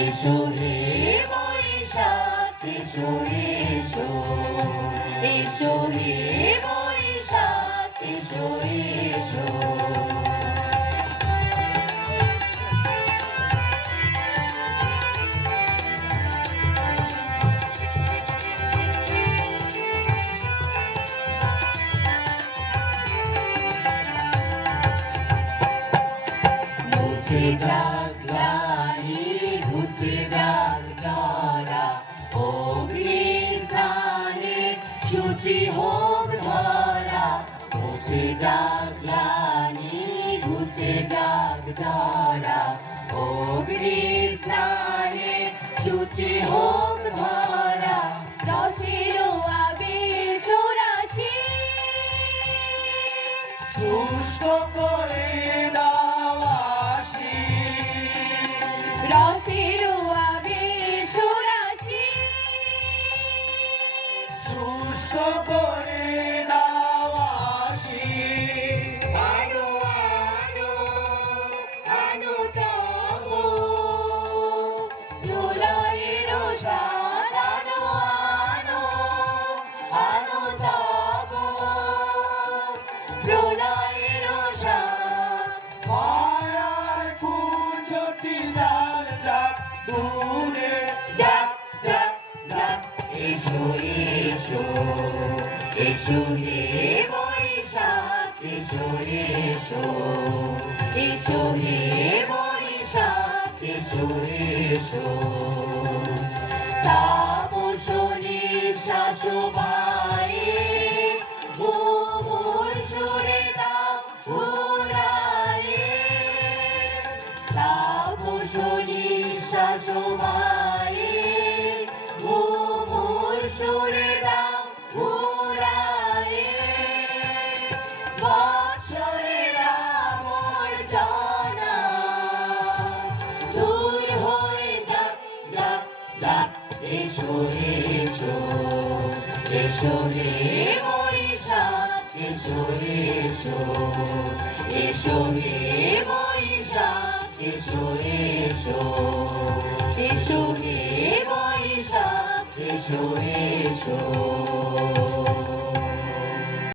এসো হে বৈশাখ এসো এসো। এসো হে বৈশাখ এসো এসো। মুছে যাক গ্লানি ঘুচে যাক জরা অগ্নি স্থানে সূচি হোক ধরা। মুছে যাক গ্লানি, ঘুচে যাক জরা অগ্নি স্থানে সূচি হোক ধরা। শুষ্ক করে দাওয়াসি আনো আনো আনো তবু। দোলায়ের সাজ আনো আনো আনো তবু। প্রলয়ের সাথ মায়ার কুঞ্জটি জাল যাক দূরে হে বৈশাখ এসো হে বৈশাখ এসো এসো। তাপস নিঃশ্বাস বায়ে সুরে নিঃশ্বাস দূর হয়ে যাক যাক যাক এসো এসো এসো রে বৈশাখ এসো এসো। এসো রে বৈশাখ এসো এসো। এসো রে বৈশাখ এসো এসো।